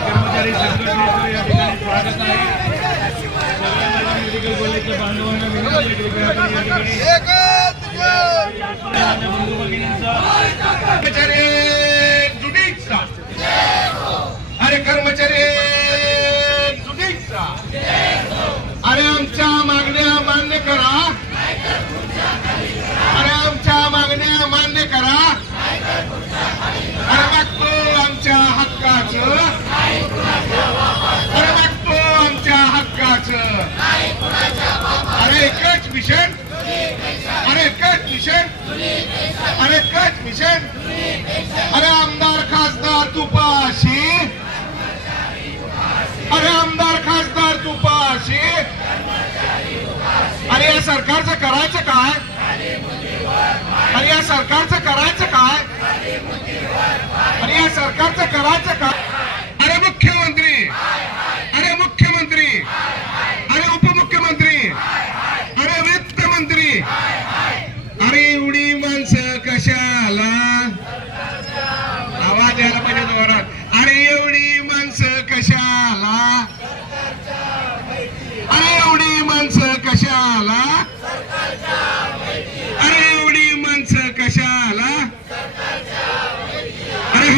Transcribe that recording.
कर्मचारी संघटनेचं या ठिकाणी स्वागत आहे. सगळ्या मेडिकल कॉलेजच्या बांधवांना बंधू कर्मचारी अरे कर्मचारी अरे आमच्या मिशन? अरे कट मिशन? अरे कट मिशन? अरे आमदार खासदार तुपाशी? अरे आमदार खासदार तुपाशी? अरे या सरकारचं करायचं काय? अरे या सरकारचं करायचं काय? अरे या सरकारचं करायचं काय? अरे एवढी माणसं कशाला? अरे एवढी माणसं कशाला? अरे